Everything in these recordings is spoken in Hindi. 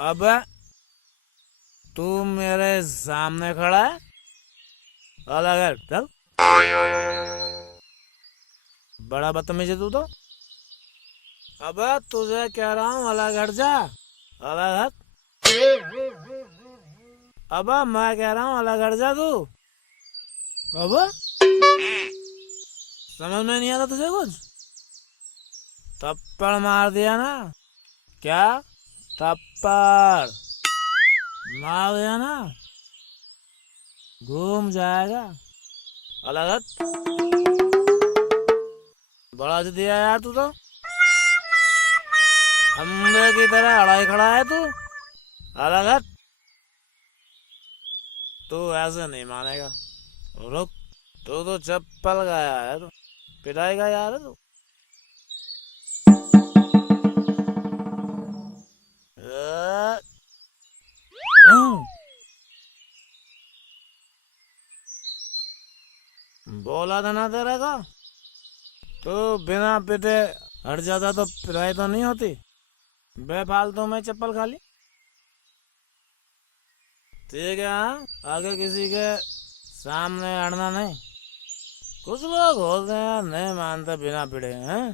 अब तू मेरे सामने खड़ा है, अलग है चल। बड़ा बदतमीज है तू तो। अब तुझे कह रहा हूँ अलग हट जा, अलग हट। अब मैं कह रहा हूँ अलग हट जा तू। अब समझ में नहीं आता तुझे कुछ? थप्पड़ मार दिया ना? क्या? थप्पड़ मार दिया ना? घूम जाएगा, अलग हट। बड़ा दे दिया यार तू तो, खंबे की तरह अड़ाई खड़ा है तू, अलग हट। तू ऐसे नहीं मानेगा, रुक। तू तो चप्पल गया है, तू पिटाई का यार है तू। बोला था ना तेरे को, तू बिना पिटे हट जाता तो पिटाई तो नहीं होती। बेफालतू में चप्पल खाली। ठीक है हाँ, आगे किसी के सामने अड़ना नहीं। कुछ लोग होते हैं नहीं मानते बिना पिटे हैं।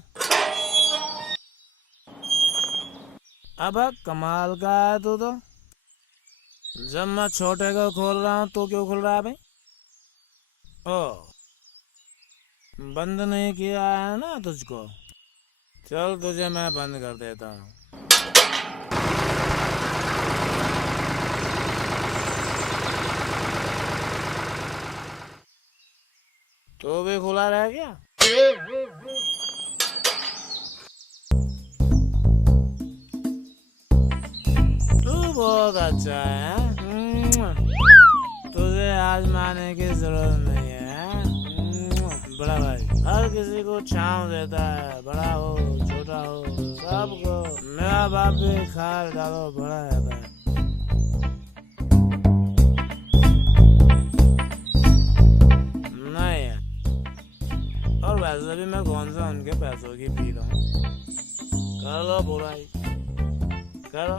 अब कमाल का है तू तो। जब मैं छोटे को खोल रहा हूँ तो क्यों खुल रहा है भाई? ओ, बंद नहीं किया है ना तुझको? चल तुझे मैं बंद कर देता हूँ। तो भी खुला रह गया। तू बहुत अच्छा है। तुझे आजमाने की जरूरत नहीं है। बड़ा भाई हर किसी को छांव देता है, बड़ा हो छोटा हो सबको। मेरा बाप भी खाल डालो बड़ा है भाई। नहीं है। और वैसे भी मैं कौन सा उनके पैसों की पी रहा हूँ। कर लो बुराई, करो।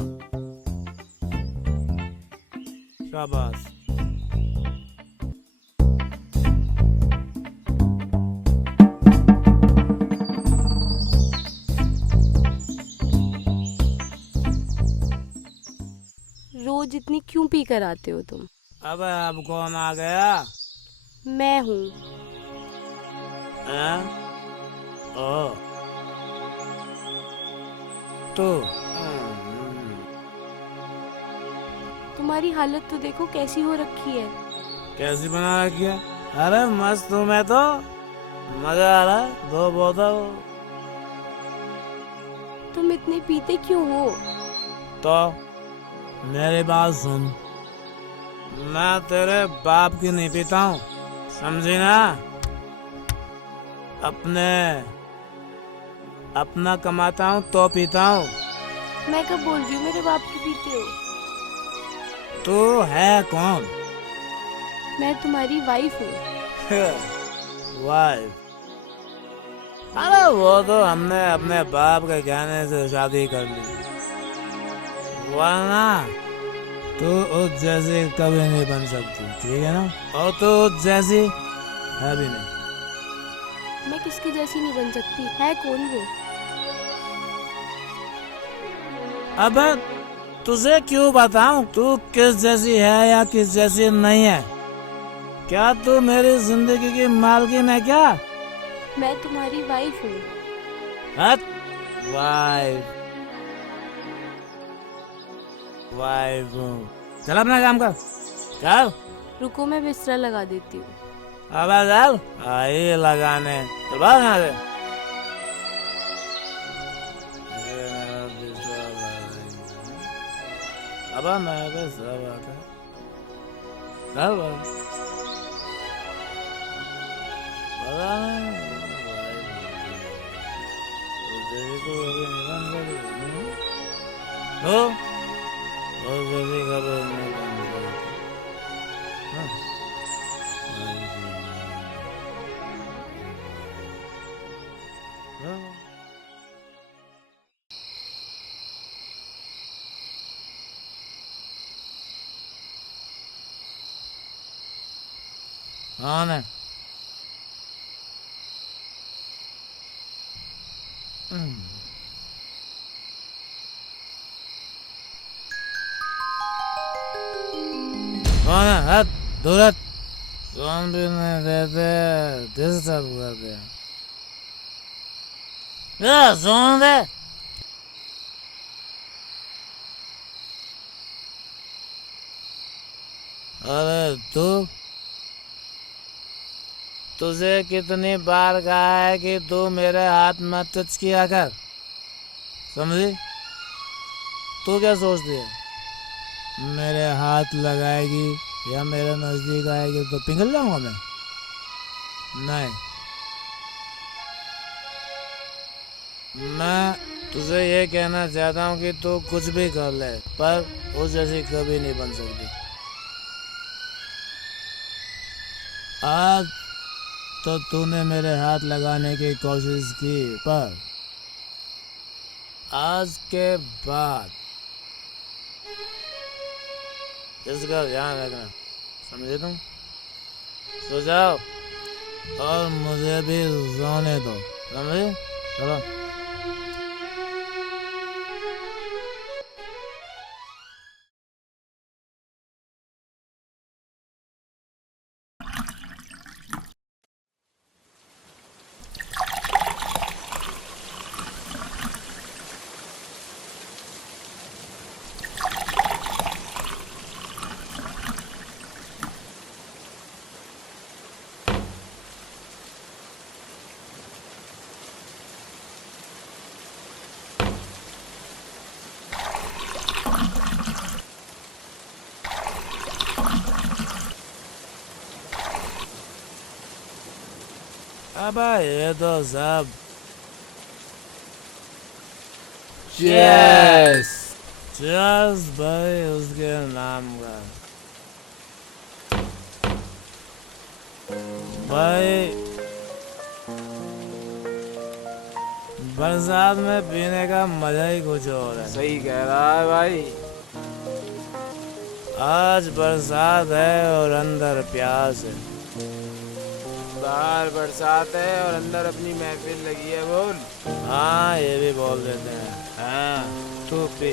शाबाश। रोज इतनी क्यों पी कर आते हो तुम? अब कौन आ गया? मैं हूँ। हैं? ओ, तू? तुम्हारी हालत तो देखो कैसी हो रखी है। कैसी बना रखी है? अरे मस्त हूँ मैं तो, मजा आ रहा है। दो बोतल। तुम इतने पीते क्यों हो? तो मेरी बात सुन, मैं तेरे बाप की नहीं पीता हूँ, समझी ना? अपने अपना कमाता हूँ तो पीता हूँ। मैं कब बोल रही हूँ मेरे बाप की पीते हो? तू है कौन? मैं तुम्हारी वाइफ हूँ। वाइफ? अरे वो तो हमने अपने बाप के कहने से शादी कर ली, वरना तू उस जैसी कभी नहीं बन सकती, ठीक है ना? और तू उस जैसी है भी नहीं। मैं किसके जैसी नहीं बन सकती? है कौन वो? अब तुझे क्यों बताऊं तू किस जैसी है या किस जैसी नहीं है? क्या तू मेरी जिंदगी की मालकिन है क्या? मैं तुम्हारी वाइफ हूँ। हट। वाइफ? वाइफ हूँ? चल अपना काम कर, चल। रुको मैं बिस्तरा लगा देती हूँ। अब चल, आई लगाने। चल भाग यहाँ से। ये मेरा बिस्तर लगाएंगे। अब मेरे सब आता है। चल भाग। पता नहीं, जैसे तो अभी निबंध कर तो और जैसे खबर नहीं बंद करती। हाँ, हाँ। कौन है? कौन है? हट दूर हट। कौन भी नहीं रहते, डिस्टर्ब कर दिया। सुन दे। अरे तुझे कितनी बार कहा है कि तू मेरे हाथ मत टच किया कर, समझी? तू क्या सोचती है मेरे हाथ लगाएगी या मेरे नजदीक आएगी तो पिघल जाऊंगा मैं? नहीं, मैं तुझे ये कहना चाहता हूँ कि तू कुछ भी कर ले, पर उस जैसी कभी नहीं बन सकती। आज तो तूने मेरे हाथ लगाने की कोशिश की, पर आज के बाद इसका ध्यान रखना, समझे तुम? सो जाओ और मुझे भी सोने दो, समझे? चलो। अब ये तो सब Yes. चीयर्स भाई उसके नाम का। भाई बरसात में पीने का मजा ही कुछ और है। सही कह रहा है भाई। आज बरसात है और अंदर प्यास है। बाहर बरसात है और अंदर अपनी महफिल लगी है, बोल। हाँ ये भी बोल देते हैं। हाँ तू पी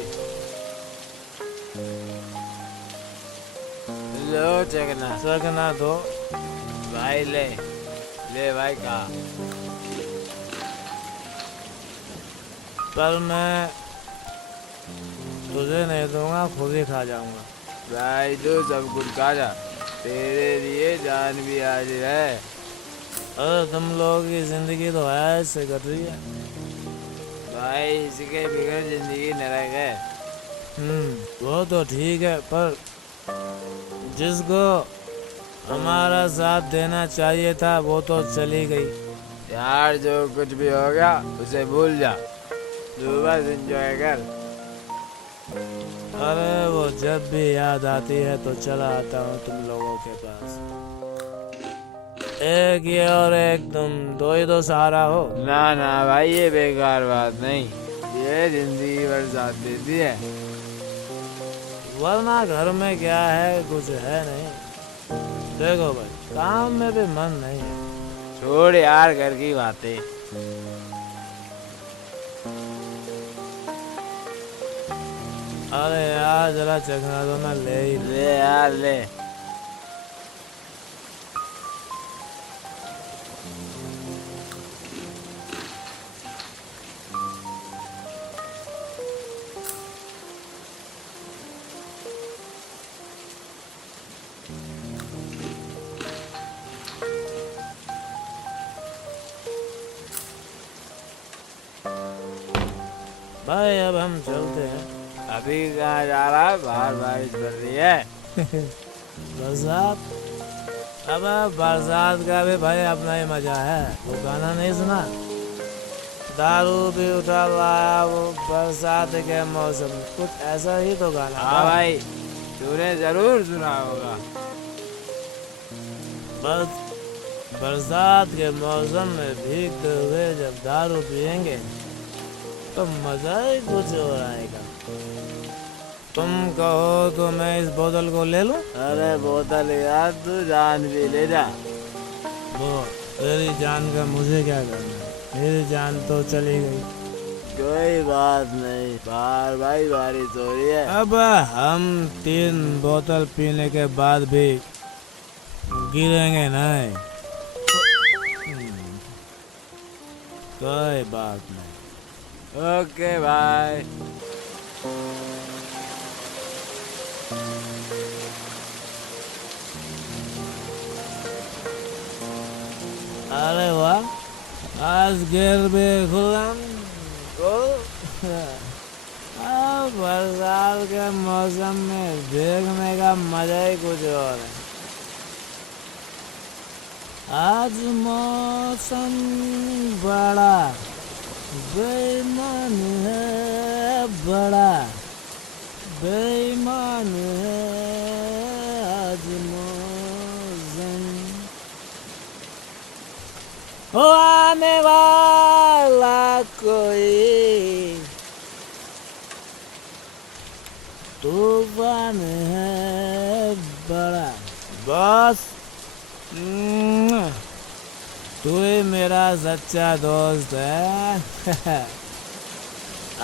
लो चकना। सकना तो भाई ले ले भाई का। पर मैं तुझे नहीं दूंगा, खुद ही खा जाऊंगा। भाई तो सब कुछ खा जा, तेरे लिए जान भी हाजिर है। अरे तुम लोगों की जिंदगी तो ऐसे कट रही है। भाई इसके बिगड़ जिंदगी नरक है। वो तो ठीक है, पर जिसको हमारा साथ देना चाहिए था वो तो चली गई। यार जो कुछ भी हो गया उसे भूल जा, तू बस एंजॉय कर। अरे वो जब भी याद आती है तो चला आता हूँ तुम लोगों के पास। एक ये और एक तुम, दो ही तो सहारा हो। ना ना भाई ये बेकार बात नहीं, ये जिंदगी भर साथ देती है। वरना घर में क्या है, कुछ है नहीं। देखो भाई काम में भी मन नहीं है। छोड़ यार घर की बातें। अरे यार जरा चखना दो ना, ले ही ले। ले यार ले। भाई अब हम चलते हैं। अभी कहाँ जा रहा है, बाहर बारिश पड़ रही है। बरसात, अब बरसात का भी भाई अपना ही मजा है। वो गाना नहीं सुना, दारू भी उठा लाया वो बरसात के मौसम में, कुछ ऐसा ही तो गाना था। हाँ भाई तूने जरूर सुना होगा। बस बरसात के मौसम में भीगते हुए जब दारू पियेंगे तो मजा ही कुछ और आएगा। तुम कहो तो मैं इस बोतल को ले लूं? अरे बोतल यार तू जान भी ले जा। वो तेरी जान का मुझे क्या करना है? मेरी जान तो चली गई। कोई बात नहीं, बाहर भाई बारिश हो रही है। अब हम 3 बोतल पीने के बाद भी गिरेंगे नहीं। कोई बात नहीं। ओके भाई। अरे वाह, आज गेर भी खुलम बरसात के मौसम में देखने का मजा ही कुछ और है। आज मौसम बड़ा बेईमान है, बड़ा बेईमान है आज मौसम। हो आने वाला कोई तूफान है बड़ा। बस तू ही मेरा सच्चा दोस्त है।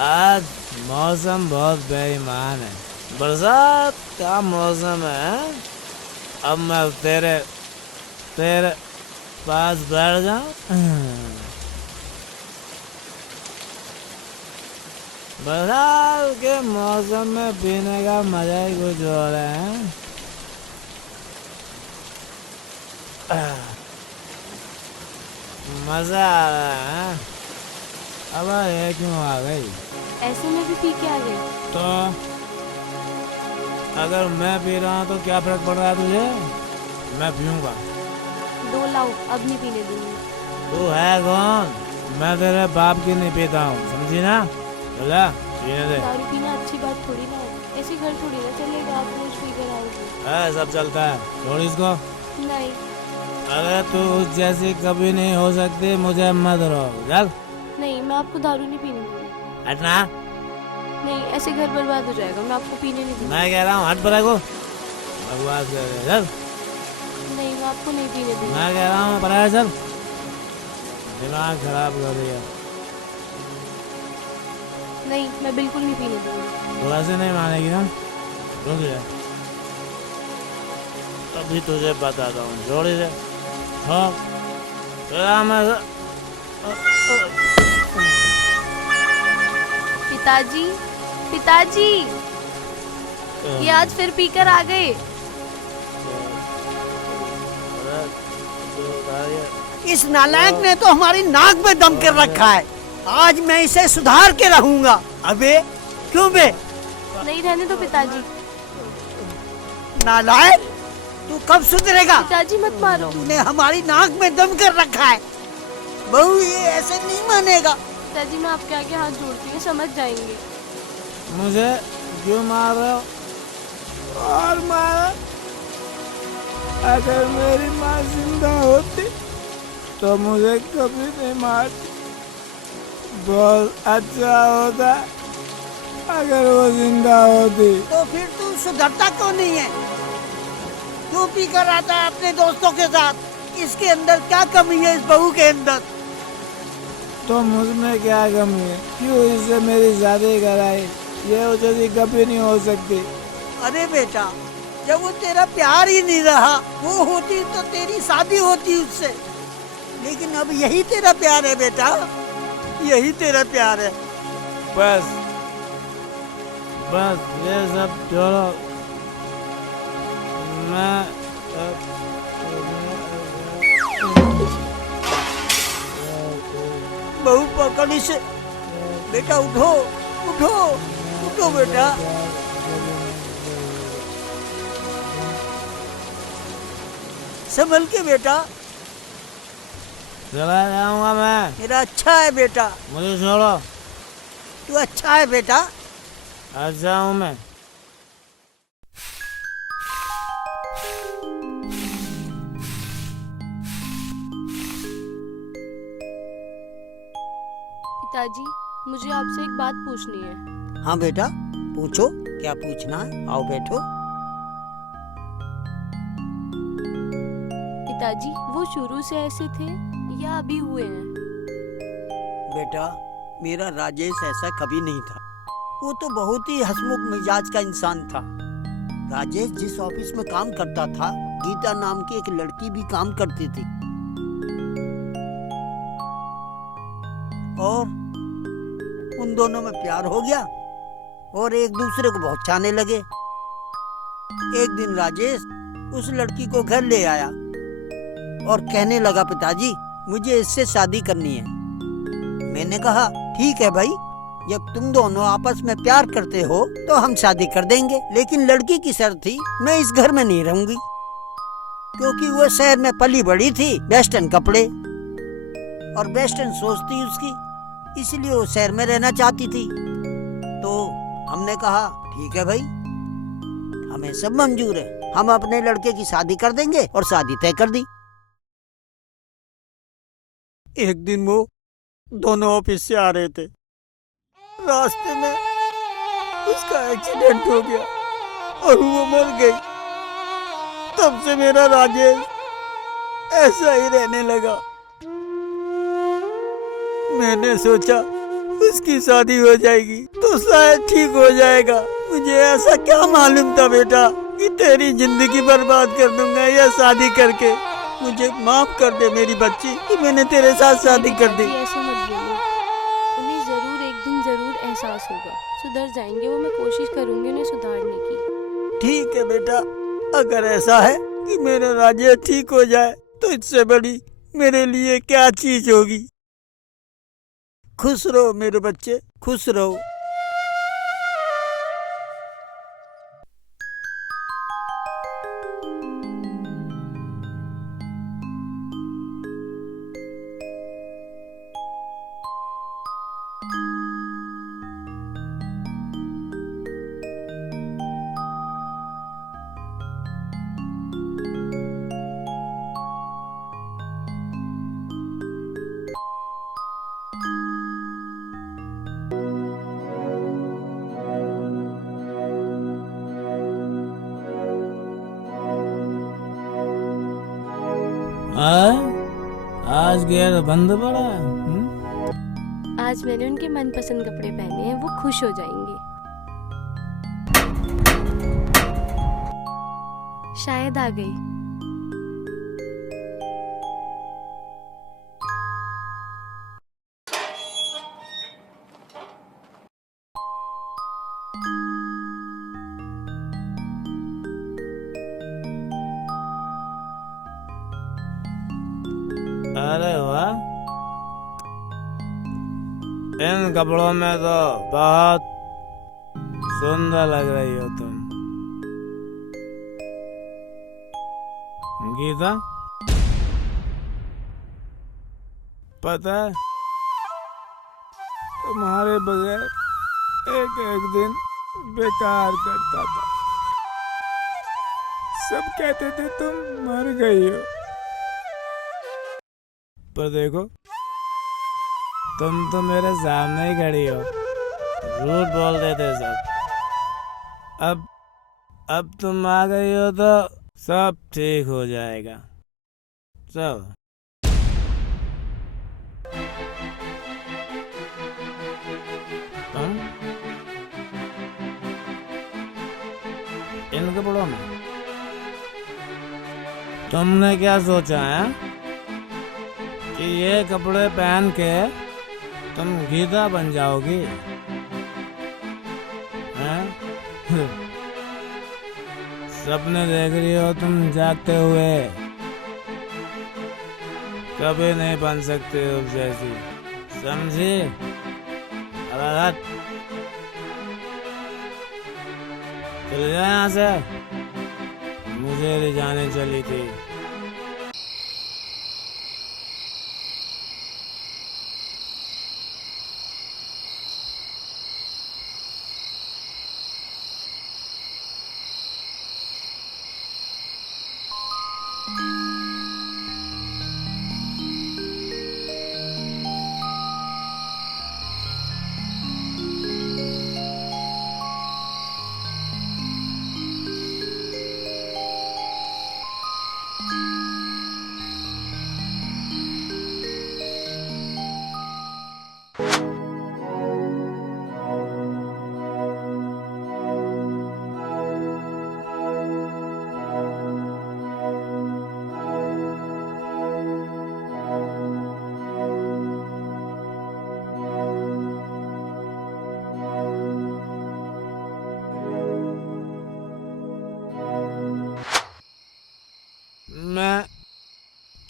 आज मौसम बहुत बेईमान है, बरसात का मौसम है। अब मैं तेरे तेरे पास बैठ जाऊं। बरसात के मौसम में पीने का मजा ही कुछ और है। मजा आ रहा है। अब ये क्यों आ गई? ऐसे में भी पी के आ गए? तो अगर मैं पी रहा हूँ तो क्या फर्क पड़ रहा है तुझे? मैं पीऊंगा। 2 लाओ, अब नहीं पीने दूंगी। तू है कौन? मैं तेरे बाप की नहीं पीता हूँ, समझी ना? बोला पीने दे। दारू पीना अच्छी बात थोड़ी ना है। ऐसे घर थोड़ी ना चलेगा, आप रोज पी कर आओगे। सब चलता है, छोड़ इसको। नहीं अरे तू उस जैसी कभी नहीं हो सकती, मुझे मत रोक। चल। नहीं, मैं आपको दारू नहीं पीने दूंगी। हटना। नहीं, ऐसे घर बर्बाद हो जाएगा। मैं आपको पीने नहीं दूंगी। मैं कह रहा हूँ हट पर को बकवास कर रहे। चल। नहीं, मैं आपको नहीं पीने दूंगी। मैं कह रहा हूँ पर चल, दिमाग खराब कर रही है। नहीं, मैं बिल्कुल नहीं पीने दूंगी। तो ऐसे नहीं मानेगी ना? रुक जा, तभी तुझे बताता हूँ। जोड़ी से हाँ पिताजी, पिताजी, ये आज फिर पीकर आ गए। इस नालायक ने तो हमारी नाक में दम कर रखा है। आज मैं इसे सुधार के रहूंगा। अबे क्यों बे? नहीं रहने दो पिताजी। नालायक, तू कब सुधरेगा? पिताजी मत मारो। तूने हमारी नाक में दम कर रखा है। बहू ये ऐसे नहीं मानेगा। पिताजी मैं आपके आगे हाथ जोड़ती हूँ, समझ जाएंगे। मुझे क्यों मार रहे हो? और मारा। अगर मेरी माँ जिंदा होती तो मुझे कभी नहीं मारती। बहुत अच्छा होता अगर वो जिंदा होती। तो फिर तू सुधरता क्यों नहीं है? क्यों पी कर आता है अपने दोस्तों के साथ? इसके अंदर क्या कमी है इस बहू के अंदर? तो मुझमें क्या कमी है? क्यों इससे मेरी शादी कराई? ये उजड़ी कभी नहीं हो सकती। अरे बेटा, जब वो तेरा प्यार ही नहीं रहा, वो होती तो तेरी शादी होती उससे। लेकिन अब यही तेरा प्यार है बेटा, यही तेरा प्यार है। बस बस ये सब छोड़ो। मैं बहू पकड़ इसे। बेटा उठो, उठो, उठो बेटा। संभल के बेटा। चला जाऊंगा मैं। मेरा अच्छा है बेटा, मुझे छोड़ो। तू अच्छा है बेटा। अच्छा हूँ मैं। पिताजी मुझे आपसे एक बात पूछनी है। हाँ बेटा, पूछो, क्या पूछना है? आओ बैठो। पिताजी वो शुरू से ऐसे थे या अभी हुए हैं? बेटा, मेरा राजेश ऐसा कभी नहीं था। वो तो बहुत ही हंसमुख मिजाज का इंसान था। राजेश जिस ऑफिस में काम करता था, गीता नाम की एक लड़की भी काम करती थी, और उन दोनों में प्यार हो गया और एक दूसरे को बहुत चाहने लगे। एक दिन राजेश उस लड़की को घर ले आया और कहने लगा, पिताजी मुझे इससे शादी करनी है। मैंने कहा, ठीक है भाई, जब तुम दोनों आपस में प्यार करते हो तो हम शादी कर देंगे, लेकिन लड़की की शर्त थी मैं इस घर में नहीं रहूंगी, क्योंकि वो शहर में पली बड़ी थी, वेस्टर्न कपड़े और वेस्टर्न सोच थी उसकी, इसलिए वो शहर में रहना चाहती थी। तो हमने कहा, ठीक है भाई, हमें सब मंजूर है, हम अपने लड़के की शादी कर देंगे, और शादी तय कर दी। एक दिन वो दोनों ऑफिस से आ रहे थे, रास्ते में उसका एक्सीडेंट हो गया और वो मर गई। तब से मेरा राजेश ऐसा ही रहने लगा। मैंने सोचा उसकी शादी हो जाएगी तो शायद ठीक हो जाएगा। मुझे ऐसा क्या मालूम था बेटा कि तेरी जिंदगी बर्बाद कर दूंगा यह शादी करके। मुझे माफ कर दे मेरी बच्ची कि मैंने तेरे साथ शादी कर दी। ऐसा मत बोलो, उन्हें जरूर एक दिन जरूर एहसास होगा, सुधर जाएंगे वो। मैं कोशिश करूंगी उन्हें सुधारने की। ठीक है बेटा, अगर ऐसा है कि मेरा राजेश ठीक हो जाए तो इससे बड़ी मेरे लिए क्या चीज होगी। खुश रहो मेरे बच्चे, खुश रहो। आज गेट बंद पड़ा है। आज मैंने उनके मनपसंद कपड़े पहने हैं, वो खुश हो जाएंगे। शायद आ गई। अरे वाह, इन कपड़ों में तो बहुत सुंदर लग रही हो तुम गीता। पता है, तुम्हारे बगैर एक एक दिन बेकार करता था। सब कहते थे तुम मर गई हो, पर देखो तुम तो मेरे सामने ही खड़ी हो। झूठ बोल देते सब। अब तुम आ गई हो तो सब ठीक हो जाएगा। सब इन कपड़ों में तुमने क्या सोचा है कि ये कपड़े पहन के तुम गीता बन जाओगी? हैं? सपने देख रही हो तुम जागते हुए, कभी नहीं बन सकते हो जैसी, समझी? अरे चल जाए यहाँ से, मुझे ले जाने चली थी।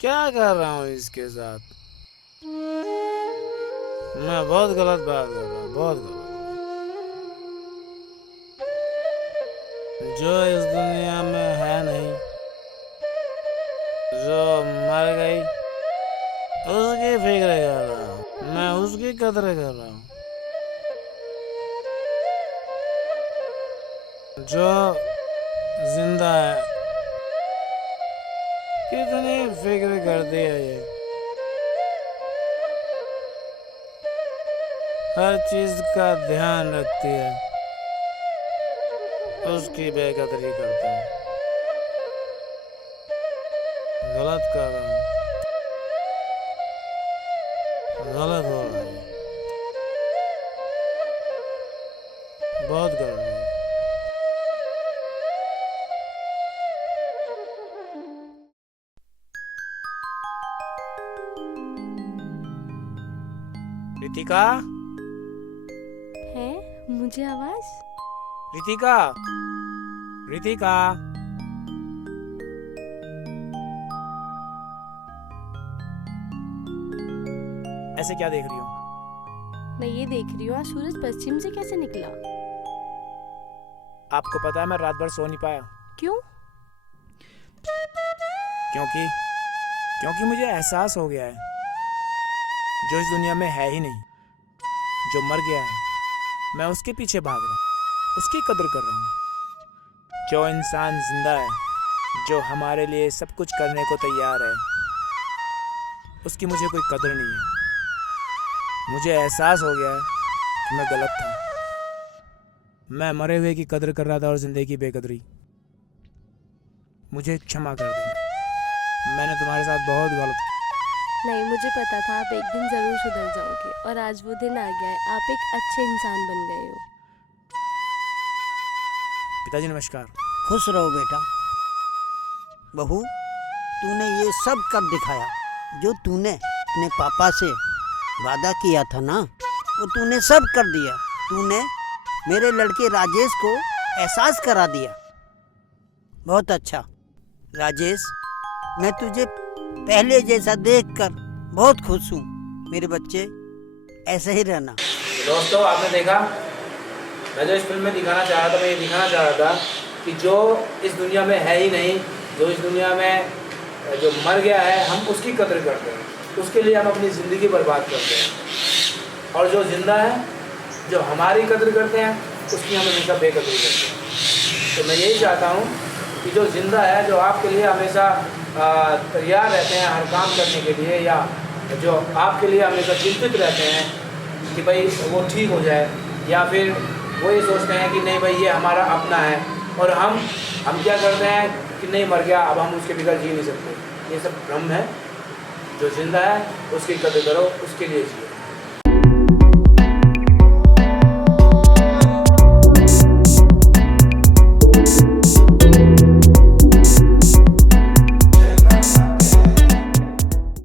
क्या कर रहा हूँ इसके साथ? मैं बहुत गलत बात कर रहा हूँ, बहुत गलत। जो इस दुनिया में है नहीं, जो मर गई, उसकी फिक्र कर रहा हूँ, मैं उसकी कदर कर रहा हूँ। जो जिंदा है, कितनी फिक्र करती है ये, हर चीज का ध्यान रखती है, उसकी बेकदरी करता हूँ। गलत कर रहा हूँ, गलत हो रहा है, बहुत गलत है। रितिका, है मुझे आवाज? रितिका, रितिका, ऐसे क्या देख रही हो? मैं ये देख रही हूँ आज सूरज पश्चिम से कैसे निकला। आपको पता है मैं रात भर सो नहीं पाया। क्यों? क्योंकि मुझे एहसास हो गया है, जो इस दुनिया में है ही नहीं, जो मर गया है, मैं उसके पीछे भाग रहा हूँ, उसकी कदर कर रहा हूँ। जो इंसान जिंदा है, जो हमारे लिए सब कुछ करने को तैयार है, उसकी मुझे कोई कदर नहीं है। मुझे एहसास हो गया है कि मैं गलत था। मैं मरे हुए की कदर कर रहा था और जिंदगी की बेकदरी। मुझे क्षमा कर देना, मैंने तुम्हारे साथ बहुत गलत किया। नहीं, मुझे पता था आप एक दिन जरूर सुधर जाओगे और आज वो दिन आ गया है। आप एक अच्छे इंसान बन गए हो। पिताजी नमस्कार। खुश रहो बेटा। बहू, तूने ये सब कर दिखाया। जो तूने अपने पापा से वादा किया था ना, वो तूने सब कर दिया। तूने मेरे लड़के राजेश को एहसास करा दिया। बहुत अच्छा राजेश, मैं तुझे पहले जैसा देखकर बहुत खुश हूँ। मेरे बच्चे ऐसे ही रहना। दोस्तों, आपने देखा, मैं जो इस फिल्म में दिखाना चाह रहा था, मैं ये दिखाना चाह रहा था कि जो इस दुनिया में है ही नहीं, जो इस दुनिया में जो मर गया है, हम उसकी कदर करते हैं, उसके लिए हम अपनी ज़िंदगी बर्बाद करते हैं। और जो ज़िंदा है, जो हमारी कदर करते हैं, उसकी हम हमेशा बेकदरी करते हैं। तो मैं यही चाहता हूँ कि जो ज़िंदा है, जो आपके लिए हमेशा तैयार रहते हैं हर काम करने के लिए, या जो आपके लिए हमेशा चिंतित रहते हैं कि भाई वो ठीक हो जाए, या फिर वो ये सोचते हैं कि नहीं भाई ये हमारा अपना है, और हम क्या करते हैं कि नहीं, मर गया, अब हम उसके बगैर जी नहीं सकते। ये सब भ्रम है। जो जिंदा है उसकी कदर करो, उसके लिए जियो।